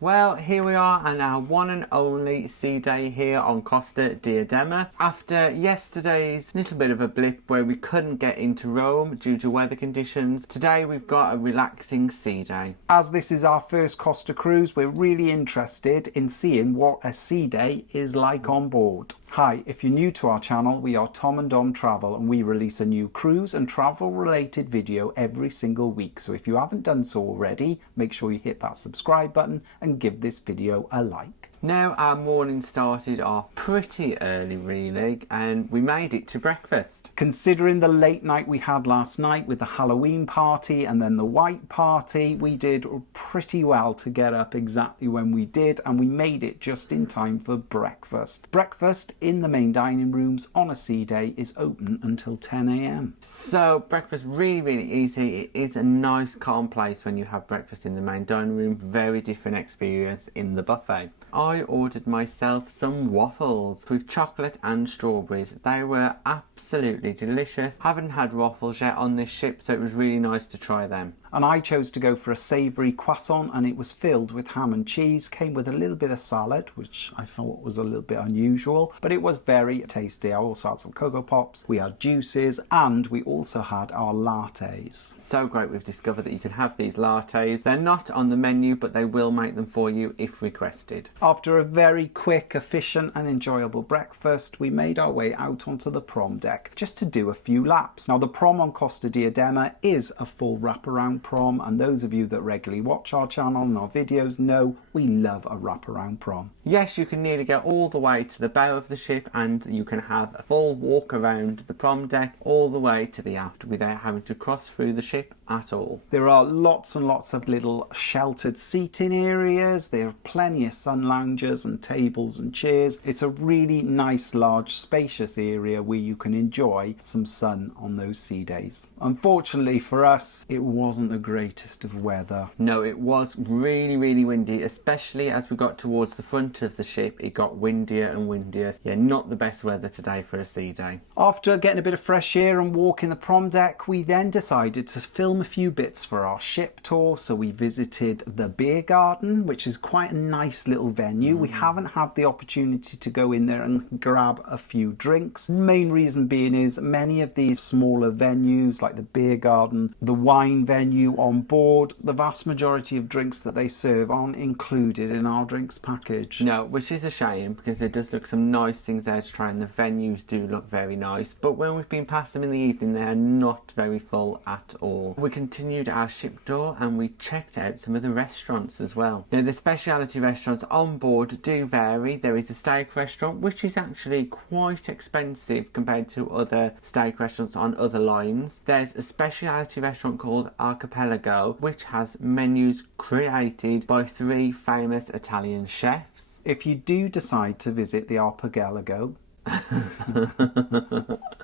Well, here we are on our one and only sea day here on Costa Diadema. After yesterday's little bit of a blip where we couldn't get into Rome due to weather conditions, today we've got a relaxing sea day. As this is our first Costa cruise, we're really interested in seeing what a sea day is like on board. Hi, if you're new to our channel, we are Tom and Dom Travel and we release a new cruise and travel related video every single week. So if you haven't done so already, make sure you hit that subscribe button and give this video a like. Now our morning started off pretty early really, and we made it to breakfast. Considering the late night we had last night with the Halloween party and then the white party, we did pretty well to get up exactly when we did, and we made it just in time for breakfast. Breakfast in the main dining rooms on a sea day is open until 10 a.m. So breakfast really easy. It is a nice calm place when you have breakfast in the main dining room. Very different experience in the buffet. I ordered myself some waffles with chocolate and strawberries. They were absolutely delicious. Haven't had waffles yet on this ship, so it was really nice to try them. And I chose to go for a savoury croissant, and it was filled with ham and cheese, came with a little bit of salad, which I thought was a little bit unusual, but it was very tasty. I also had some Cocoa Pops, we had juices, and we also had our lattes. So great, we've discovered that you can have these lattes. They're not on the menu, but they will make them for you if requested. After a very quick, efficient and enjoyable breakfast, we made our way out onto the Prom Deck just to do a few laps. Now the Prom on Costa Diadema is a full wraparound prom, and those of you that regularly watch our channel and our videos know we love a wraparound prom. Yes, you can nearly go all the way to the bow of the ship and you can have a full walk around the prom deck all the way to the aft without having to cross through the ship at all. There are lots and lots of little sheltered seating areas. There are plenty of sun loungers and tables and chairs. It's a really nice, large, spacious area where you can enjoy some sun on those sea days. Unfortunately for us, it wasn't the greatest of weather. No, it was really windy, especially as we got towards the front of the ship. It got windier and windier. Yeah, not the best weather today for a sea day. After getting a bit of fresh air and walking the prom deck, we then decided to film a few bits for our ship tour. So we visited the beer garden, which is quite a nice little venue. We haven't had the opportunity to go in there and grab a few drinks. Main reason being is many of these smaller venues like the beer garden, the wine venue on board, the vast majority of drinks that they serve aren't included in our drinks package. No, which is a shame because there does look some nice things there to try, and the venues do look very nice, but when we've been past them in the evening they are not very full at all. We continued our ship tour and we checked out some of the restaurants as well. Now the specialty restaurants on board do vary. There is a steak restaurant which is actually quite expensive compared to other steak restaurants on other lines. There's a specialty restaurant called Archipelago which has menus created by 3 famous Italian chefs. If you do decide to visit the Archipelago,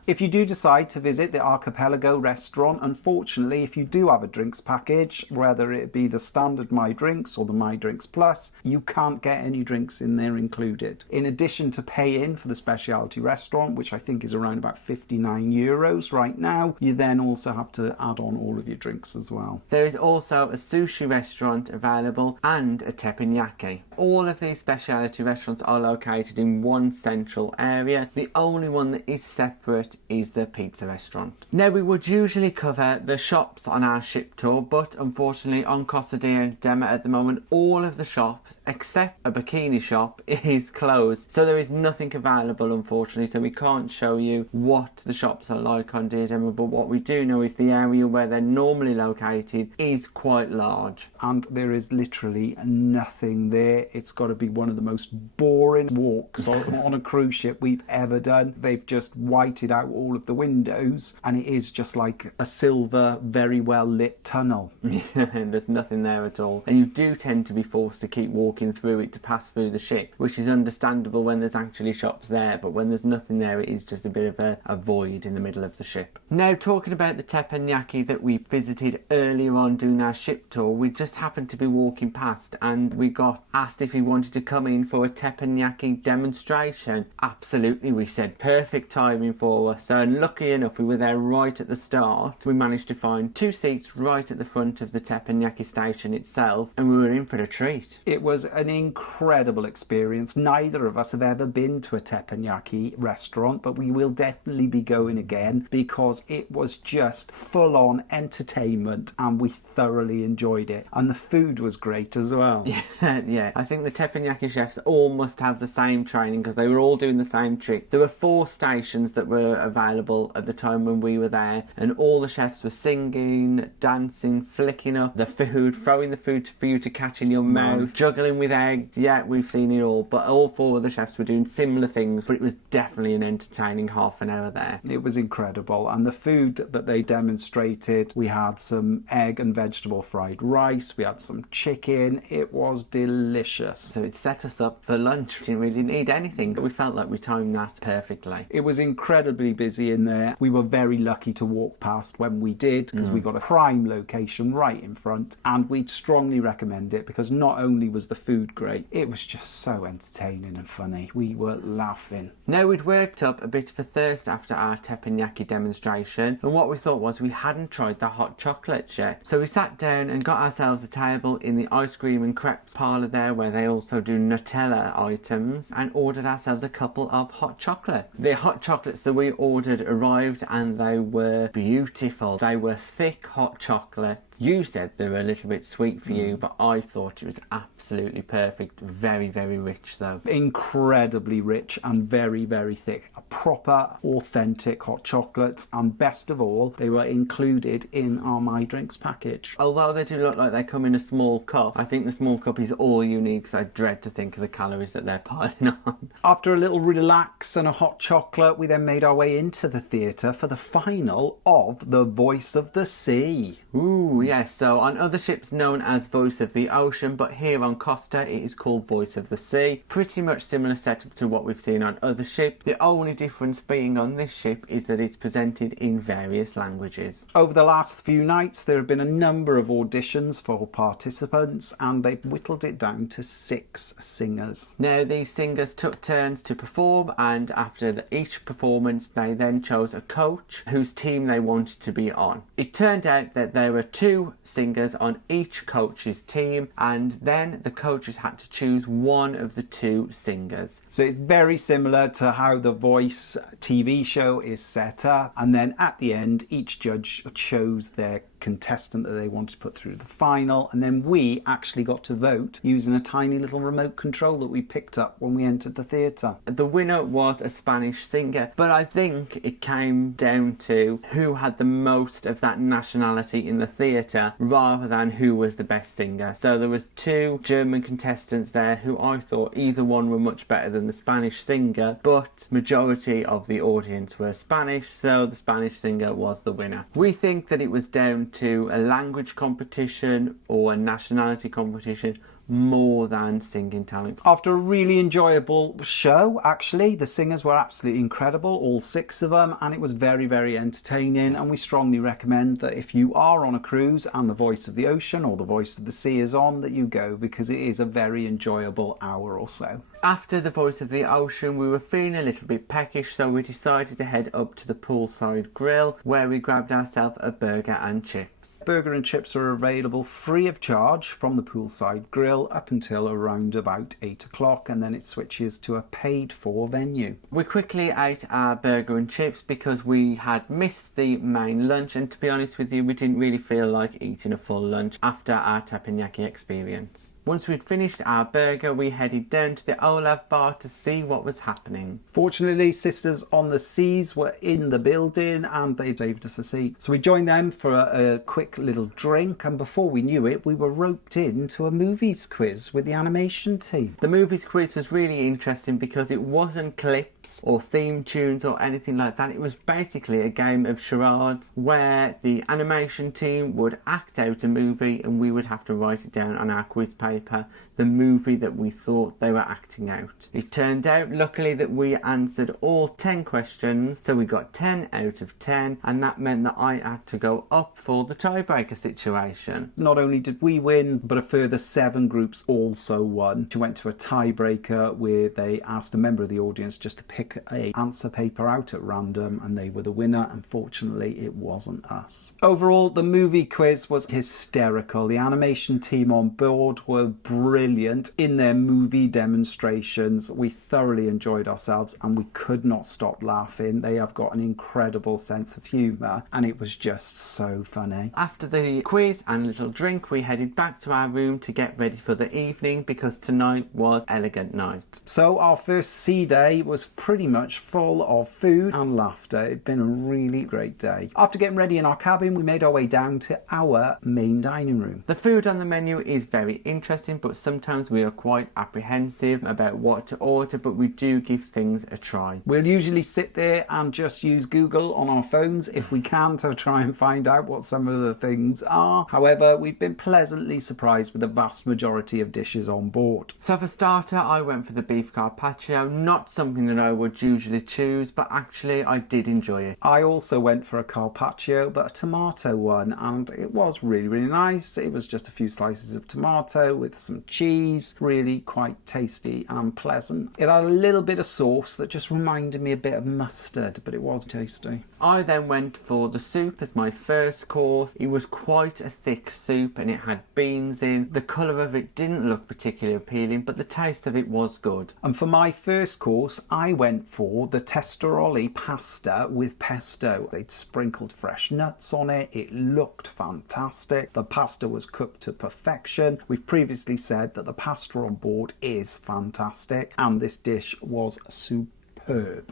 if you do decide to visit the Archipelago restaurant, unfortunately, if you do have a drinks package, whether it be the standard My Drinks or the My Drinks Plus, you can't get any drinks in there included. In addition to paying for the specialty restaurant, which I think is around about €59 right now, you then also have to add on all of your drinks as well. There is also a sushi restaurant available and a teppanyaki. All of these specialty restaurants are located in one central area. The only one that is separate is the pizza restaurant. Now we would usually cover the shops on our ship tour, but unfortunately on Costa Diadema at the moment all of the shops except a bikini shop is closed, so there is nothing available unfortunately, so we can't show you what the shops are like on Diadema, but what we do know is the area where they're normally located is quite large. And there is literally nothing there. It's got to be one of the most boring walks on a cruise ship we've ever done. They've just whited out all of the windows and it is just like a silver, very well lit tunnel. There's nothing there at all, and you do tend to be forced to keep walking through it to pass through the ship, which is understandable when there's actually shops there, but when there's nothing there it is just a bit of a void in the middle of the ship. Now talking about the teppanyaki that we visited earlier on doing our ship tour, we just happened to be walking past and we got asked if we wanted to come in for a teppanyaki demonstration. Absolutely Absolutely, we said. Perfect timing for us. So lucky enough, we were there right at the start. We managed to find 2 seats right at the front of the teppanyaki station itself, and we were in for a treat. It was an incredible experience. Neither of us have ever been to a teppanyaki restaurant, but we will definitely be going again because it was just full-on entertainment and we thoroughly enjoyed it. And the food was great as well. Yeah, I think the teppanyaki chefs all must have the same training because they were all doing the same trick. There were 4 stations that were available at the time when we were there, and all the chefs were singing, dancing, flicking up the food, throwing the food for you to catch in your mouth, juggling with eggs. Yeah, we've seen it all, but all 4 of the chefs were doing similar things, but it was definitely an entertaining half an hour there. It was incredible, and the food that they demonstrated, we had some egg and vegetable fried rice, we had some chicken. It was delicious. So it set us up for lunch. Didn't really need anything, but we felt like we timed that perfectly. It was incredibly busy in there. We were very lucky to walk past when we did because we got a prime location right in front, and we'd strongly recommend it because not only was the food great, it was just so entertaining and funny. We were laughing. Now, we'd worked up a bit of a thirst after our teppanyaki demonstration, and what we thought was we hadn't tried the hot chocolates yet. So we sat down and got ourselves a table in the ice cream and crepes parlour there, where they also do Nutella items, and ordered ourselves a couple of hot chocolate. The hot chocolates that we ordered arrived and they were beautiful. They were thick hot chocolates. You said they were a little bit sweet for you, but I thought it was absolutely perfect. Very, very rich though. Incredibly rich and very, very thick. A proper, authentic hot chocolate, and best of all, they were included in our My Drinks package. Although they do look like they come in a small cup, I think the small cup is all you need because I dread to think of the calories that they're piling on. After a little relax and a hot chocolate, we then made our way into the theatre for the final of The Voice of the Sea. Ooh, yes, so on other ships known as Voice of the Ocean, but here on Costa it is called Voice of the Sea. Pretty much similar setup to what we've seen on other ships. The only difference being on this ship is that it's presented in various languages. Over the last few nights there have been a number of auditions for participants, and they've whittled it down to 6 singers. Now, these singers took turns to perform, and after each performance they then chose a coach whose team they wanted to be on. It turned out that there were 2 singers on each coach's team, and then the coaches had to choose one of the 2 singers. So it's very similar to how the Voice TV show is set up, and then at the end each judge chose their contestant that they wanted to put through the final, and then we actually got to vote using a tiny little remote control that we picked up when we entered the theatre. The winner was a Spanish singer, but I think it came down to who had the most of that nationality in the theatre rather than who was the best singer. So there was 2 German contestants there who I thought either one were much better than the Spanish singer, but majority of the audience were Spanish, so the Spanish singer was the winner. We think that it was down to a language competition or a nationality competition more than singing talent. After a really enjoyable show, actually, the singers were absolutely incredible, all 6 of them, and it was very, very entertaining, and we strongly recommend that if you are on a cruise and the Voice of the Ocean or the Voice of the Sea is on, that you go, because it is a very enjoyable hour or so. After the Voice of the Ocean, we were feeling a little bit peckish, so we decided to head up to the Poolside Grill, where we grabbed ourselves a burger and chips. Burger and chips are available free of charge from the Poolside Grill up until around about 8 o'clock, and then it switches to a paid-for venue. We quickly ate our burger and chips because we had missed the main lunch, and to be honest with you, we didn't really feel like eating a full lunch after our teppanyaki experience. Once we'd finished our burger, we headed down to the Olaf Bar to see what was happening. Fortunately, Sisters on the Seas were in the building and they saved us a seat. So we joined them for a quick little drink, and before we knew it, we were roped into a movies quiz with the animation team. The movies quiz was really interesting because it wasn't clips or theme tunes or anything like that. It was basically a game of charades where the animation team would act out a movie and we would have to write it down on our quiz paper, the movie that we thought they were acting out. It turned out, luckily, that we answered all 10 questions, so we got 10 out of 10, and that meant that I had to go up for the tiebreaker situation. Not only did we win, but a further 7 groups also won. We went to a tiebreaker where they asked a member of the audience just to pick a answer paper out at random and they were the winner. Unfortunately, it wasn't us. Overall, the movie quiz was hysterical. The animation team on board were brilliant in their movie demonstrations. We thoroughly enjoyed ourselves and we could not stop laughing. They have got an incredible sense of humour and it was just so funny. After the quiz and a little drink, we headed back to our room to get ready for the evening because tonight was elegant night. So our first sea day was pretty much full of food and laughter. It'd been a really great day. After getting ready in our cabin, we made our way down to our main dining room. The food on the menu is very interesting, but sometimes we are quite apprehensive about what to order, but we do give things a try. We'll usually sit there and just use Google on our phones if we can to try and find out what some of the things are. However, we've been pleasantly surprised with the vast majority of dishes on board. So for starter, I went for the beef carpaccio. Not something that I would usually choose, but actually I did enjoy it. I also went for a carpaccio, but a tomato one, and it was really, really nice. It was just a few slices of tomato with some cheese, really quite tasty and pleasant. It had a little bit of sauce that just reminded me a bit of mustard, but it was tasty. I then went for the soup as my first course. It was quite a thick soup and it had beans in. The colour of it didn't look particularly appealing, but the taste of it was good. And for my first course, I went for the testeroli pasta with pesto. They'd sprinkled fresh nuts on it. It looked fantastic. The pasta was cooked to perfection. We've previously said that the pasta on board is fantastic, and this dish was superb.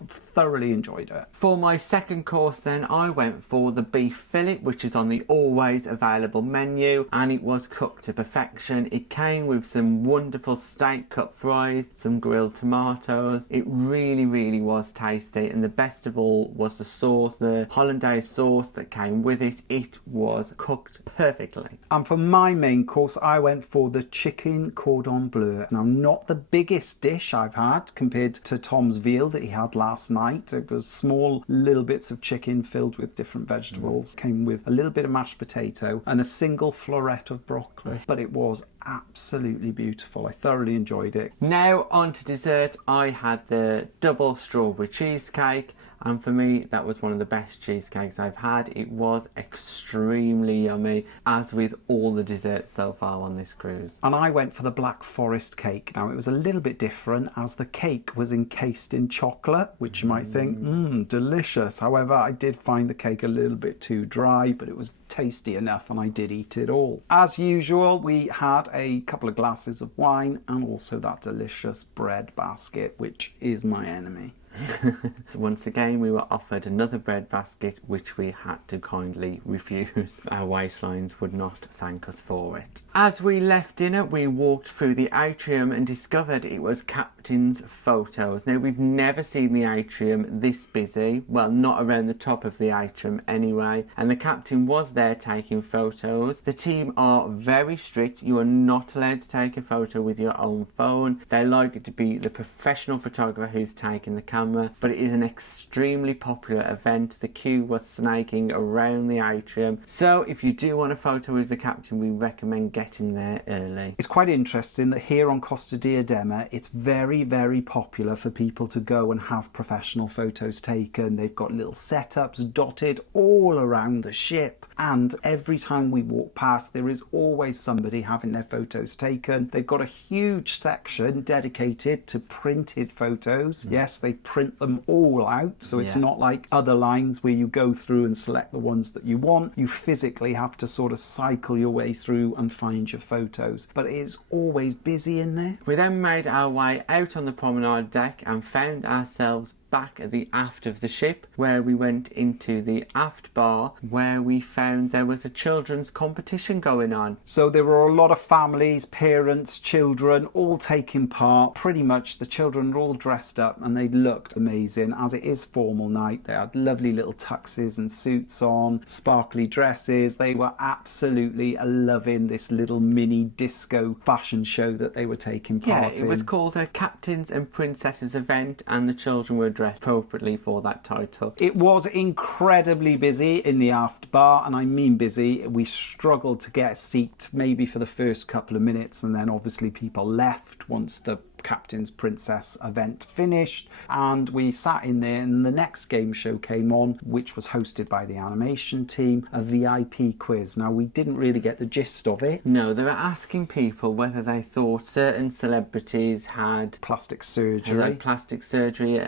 Thoroughly enjoyed it. For my second course then, I went for the beef fillet, which is on the always available menu, and it was cooked to perfection. It came with some wonderful steak cut fries, some grilled tomatoes. It really, really was tasty, and the best of all was the sauce, the hollandaise sauce that came with it. It was cooked perfectly. And for my main course, I went for the chicken cordon bleu. Now, not the biggest dish I've had compared to Tom's veal that he had last night. It was small little bits of chicken filled with different vegetables. Came with a little bit of mashed potato and a single floret of broccoli. But it was absolutely beautiful. I thoroughly enjoyed it. Now on to dessert. I had the double strawberry cheesecake, and for me that was one of the best cheesecakes I've had. It was extremely yummy, as with all the desserts so far on this cruise. And I went for the black forest cake. Now it was a little bit different as the cake was encased in chocolate, which you might think, delicious. However, I did find the cake a little bit too dry, but it was tasty enough and I did eat it all. As usual, we had a couple of glasses of wine and also that delicious bread basket, which is my enemy. So once again we were offered another bread basket, which we had to kindly refuse. Our waistlines would not thank us for it. As we left dinner, we walked through the atrium and discovered it was Captain's Photos. Now, we've never seen the atrium this busy, well, not around the top of the atrium anyway, and the captain was there taking photos. The team are very strict. You are not allowed to take a photo with your own phone. They like it to be the professional photographer who's taking the camera, but it is an extremely popular event. The queue was snaking around the atrium, so if you do want a photo with the captain, we recommend getting there early. It's quite interesting that here on Costa Diadema, it's very, very popular for people to go and have professional photos taken. They've got little setups dotted all around the ship, and every time we walk past, there is always somebody having their photos taken. They've got a huge section dedicated to printed photos. Yes, they print them all out, so it's not like other lines where you go through and select the ones that you want. You physically have to sort of cycle your way through and find your photos, but it is always busy in there. We then made our way out on the promenade deck and found ourselves back at the aft of the ship, where we went into the aft bar, where we found there was a children's competition going on. So there were a lot of families, parents, children, all taking part. Pretty much the children were all dressed up and they looked amazing, as it is formal night. They had lovely little tuxes and suits on, sparkly dresses. They were absolutely loving this little mini disco fashion show that they were taking part in. It was called a Captains and Princesses event, and the children were dressed appropriately for that title. It was incredibly busy in the aft bar, and I mean busy. We struggled to get a seat maybe for the first couple of minutes, and then obviously people left once the Captain's Princess event finished, and we sat in there, and the next game show came on, which was hosted by the animation team, a VIP quiz. Now, we didn't really get the gist of it. No, they were asking people whether they thought certain celebrities had Plastic surgery.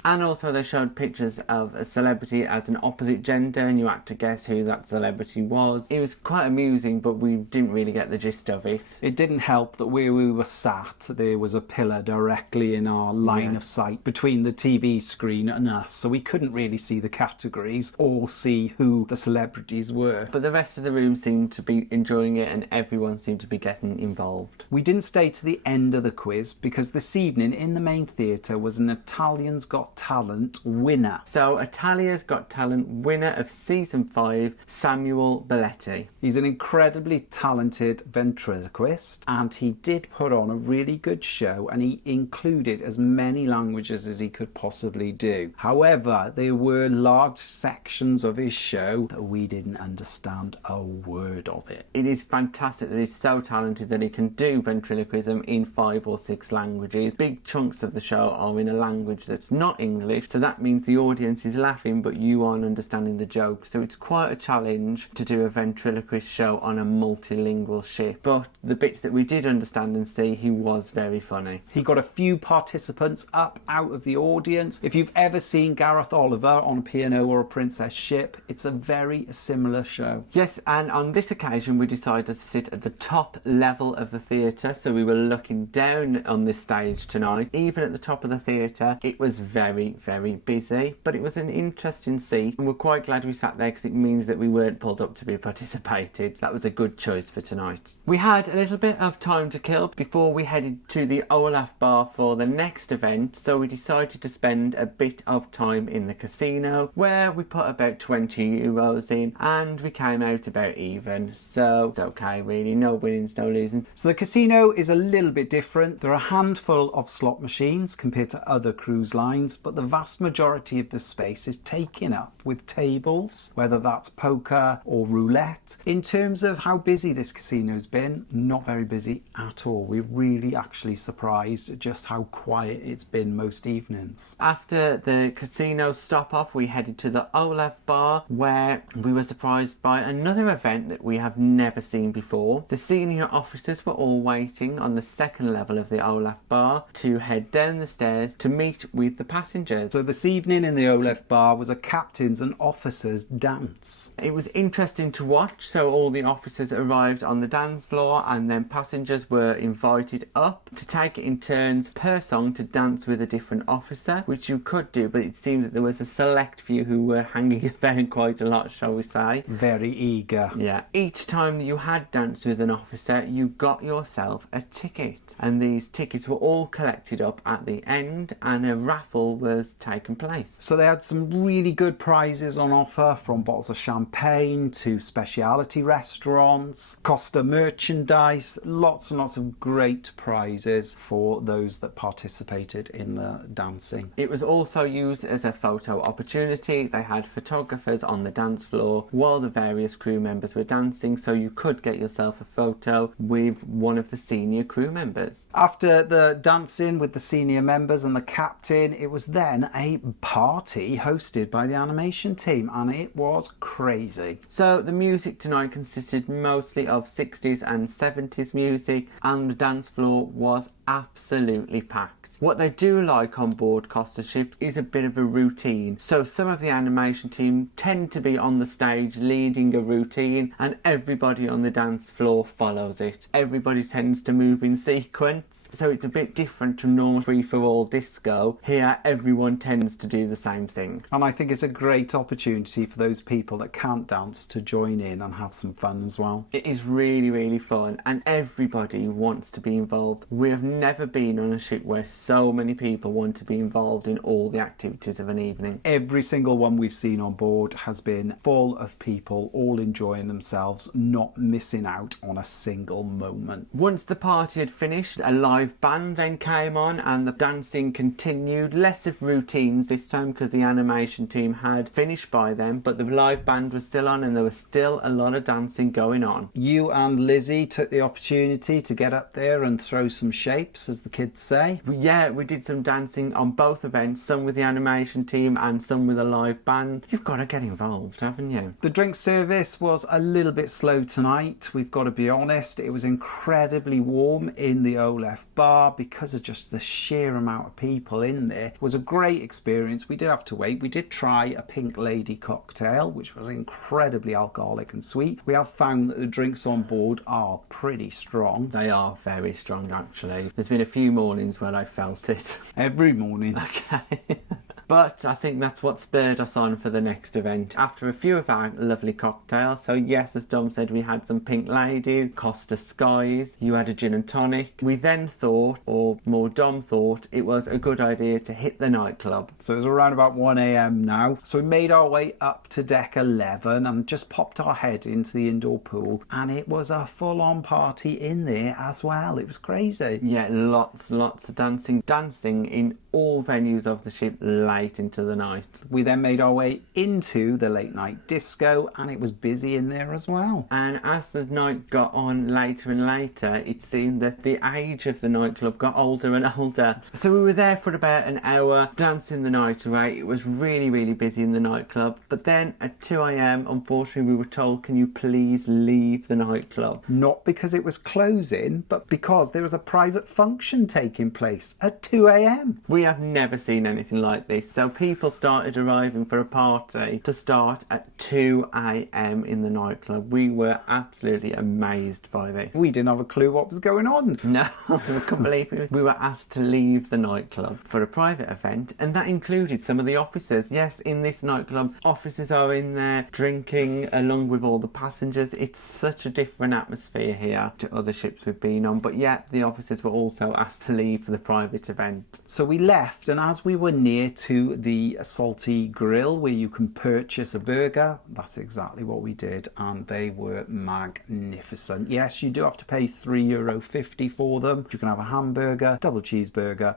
And also they showed pictures of a celebrity as an opposite gender, and you had to guess who that celebrity was. It was quite amusing, but we didn't really get the gist of it. It didn't help that where we were sat, there was a pillar directly in our line of sight between the TV screen and us, so we couldn't really see the categories or see who the celebrities were. But the rest of the room seemed to be enjoying it, and everyone seemed to be getting involved. We didn't stay to the end of the quiz because this evening in the main theatre was an Italian's Got Talent winner. So, Italia's Got Talent winner of season 5, Samuel Barletti. He's an incredibly talented ventriloquist, and he did put on a really good show, and he included as many languages as he could possibly do. However, there were large sections of his show that we didn't understand a word of it. It is fantastic that he's so talented that he can do ventriloquism in 5 or 6 languages. Big chunks of the show are in a language that's not English, so that means the audience is laughing but you aren't understanding the joke. So it's quite a challenge to do a ventriloquist show on a multilingual ship. But the bits that we did understand and see, he was very funny. He got a few participants up out of the audience. If you've ever seen Gareth Oliver on a P&O or a Princess ship, it's a very similar show. Yes, and on this occasion we decided to sit at the top level of the theatre, so we were looking down on this stage tonight. Even at the top of the theatre, it was very, very busy, but it was an interesting seat, and we're quite glad we sat there because it means that we weren't pulled up to be participated. That was a good choice for tonight. We had a little bit of time to kill before we headed to the Olaf Bar for the next event, so we decided to spend a bit of time in the casino, where we put about 20 euros in, and we came out about even, so it's okay really, no winnings, no losing. So the casino is a little bit different. There are a handful of slot machines compared to other cruise lines, but the vast majority of the space is taken up with tables, whether that's poker or roulette. In terms of how busy this casino's been, not very busy at all. We're really actually surprised at just how quiet it's been most evenings. After the casino stop off, we headed to the Olaf Bar, where we were surprised by another event that we have never seen before. The senior officers were all waiting on the second level of the Olaf Bar to head down the stairs to meet with the passengers. So this evening in the Olaf Bar was a captain's and officers' dance. It was interesting to watch. So all the officers arrived on the dance floor, and then passengers were invited up to take it in turns per song to dance with a different officer, which you could do, but it seemed that there was a select few who were hanging about quite a lot, shall we say. Very eager. Yeah. Each time that you had danced with an officer, you got yourself a ticket, and these tickets were all collected up at the end, and a raffle was taken place. So they had some really good prizes on offer, from bottles of champagne to speciality restaurants, Costa merchandise, lots and lots of great prizes for those that participated in the dancing. It was also used as a photo opportunity. They had photographers on the dance floor while the various crew members were dancing, so you could get yourself a photo with one of the senior crew members. After the dancing with the senior members and the captain, it was then a party hosted by the animation team, and it was crazy. So the music tonight consisted mostly of 60s and 70s music, and the dance floor was absolutely packed. What they do like on board Costa ships is a bit of a routine. So some of the animation team tend to be on the stage leading a routine, and everybody on the dance floor follows it. Everybody tends to move in sequence, so it's a bit different to normal free-for-all disco. Here everyone tends to do the same thing. And I think it's a great opportunity for those people that can't dance to join in and have some fun as well. It is really, really fun, and everybody wants to be involved. We have never been on a ship where so many people want to be involved in all the activities of an evening. Every single one we've seen on board has been full of people all enjoying themselves, not missing out on a single moment. Once the party had finished, a live band then came on, and the dancing continued. Less of routines this time because the animation team had finished by then, but the live band was still on, and there was still a lot of dancing going on. You and Lizzie took the opportunity to get up there and throw some shapes. shapes, as the kids say. Yeah, we did some dancing on both events, some with the animation team and some with a live band. You've got to get involved, haven't you? The drink service was a little bit slow tonight, we've got to be honest. It was incredibly warm in the Olaf Bar because of just the sheer amount of people in there. It was a great experience. We did have to wait. We did try a Pink Lady cocktail, which was incredibly alcoholic and sweet. We have found that the drinks on board are pretty strong. They are very strong, actually. There's been a few mornings where I felt it. Every morning. Okay. But I think that's what spurred us on for the next event. After a few of our lovely cocktails, so yes, as Dom said, we had some Pink Lady, Costa Skies, you had a gin and tonic. We then thought, or more Dom thought, it was a good idea to hit the nightclub. So it was around about 1 a.m. now. So we made our way up to deck 11 and just popped our head into the indoor pool, and it was a full-on party in there as well. It was crazy. Yeah, lots of dancing. Dancing in all venues of the ship late into the night. We then made our way into the late night disco, and it was busy in there as well. And as the night got on later and later, it seemed that the age of the nightclub got older and older. So we were there for about an hour, dancing the night away. It was really busy in the nightclub. But then at 2 a.m, unfortunately, we were told, can you please leave the nightclub? Not because it was closing, but because there was a private function taking place at 2 a.m. We have never seen anything like this. So people started arriving for a party to start at 2 a.m. in the nightclub. We were absolutely amazed by this. We didn't have a clue what was going on. No, I couldn't believe it. We were asked to leave the nightclub for a private event, and that included some of the officers. Yes, in this nightclub, officers are in there drinking along with all the passengers. It's such a different atmosphere here to other ships we've been on, but yet the officers were also asked to leave for the private event. So we left, and as we were near to the salty grill where you can purchase a burger, that's exactly what we did, and they were magnificent. Yes, you do have to pay €3.50 for them. You can have a hamburger, double cheeseburger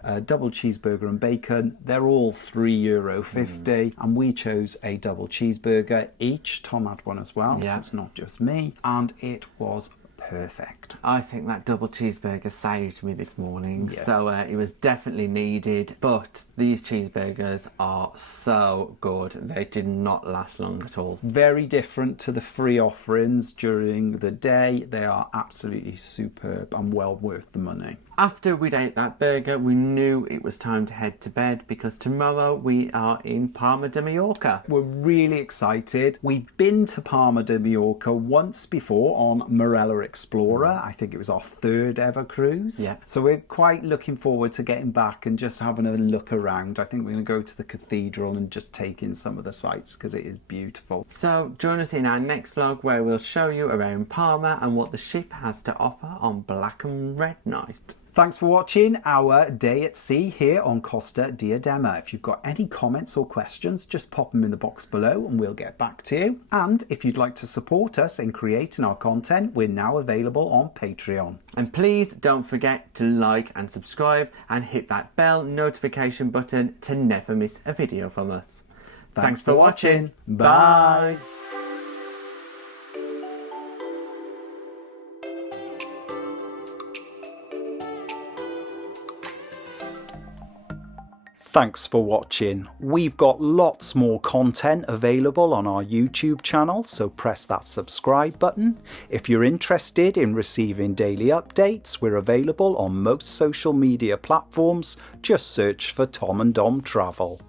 and bacon. They're all €3.50, and we chose a double cheeseburger each. Tom had one as well, yeah. So it's not just me, and it was perfect. I think that double cheeseburger saved me this morning. Yes. So it was definitely needed, but these cheeseburgers are so good. They did not last long at all. Very different to the free offerings during the day. They are absolutely superb and well worth the money. After we'd ate that burger, we knew it was time to head to bed because tomorrow we are in Palma de Mallorca. We're really excited. We've been to Palma de Mallorca once before on Marella Explorer. I think it was our third ever cruise. Yeah. So we're quite looking forward to getting back and just having a look around. I think we're going to go to the cathedral and just take in some of the sights because it is beautiful. So join us in our next vlog where we'll show you around Palma and what the ship has to offer on Black and Red Night. Thanks for watching our day at sea here on Costa Diadema. If you've got any comments or questions, just pop them in the box below and we'll get back to you. And if you'd like to support us in creating our content, we're now available on Patreon. And please don't forget to like and subscribe and hit that bell notification button to never miss a video from us. Thanks for watching. Bye. Thanks for watching. We've got lots more content available on our YouTube channel, so press that subscribe button. If you're interested in receiving daily updates, we're available on most social media platforms. Just search for Tom and Dom Travel.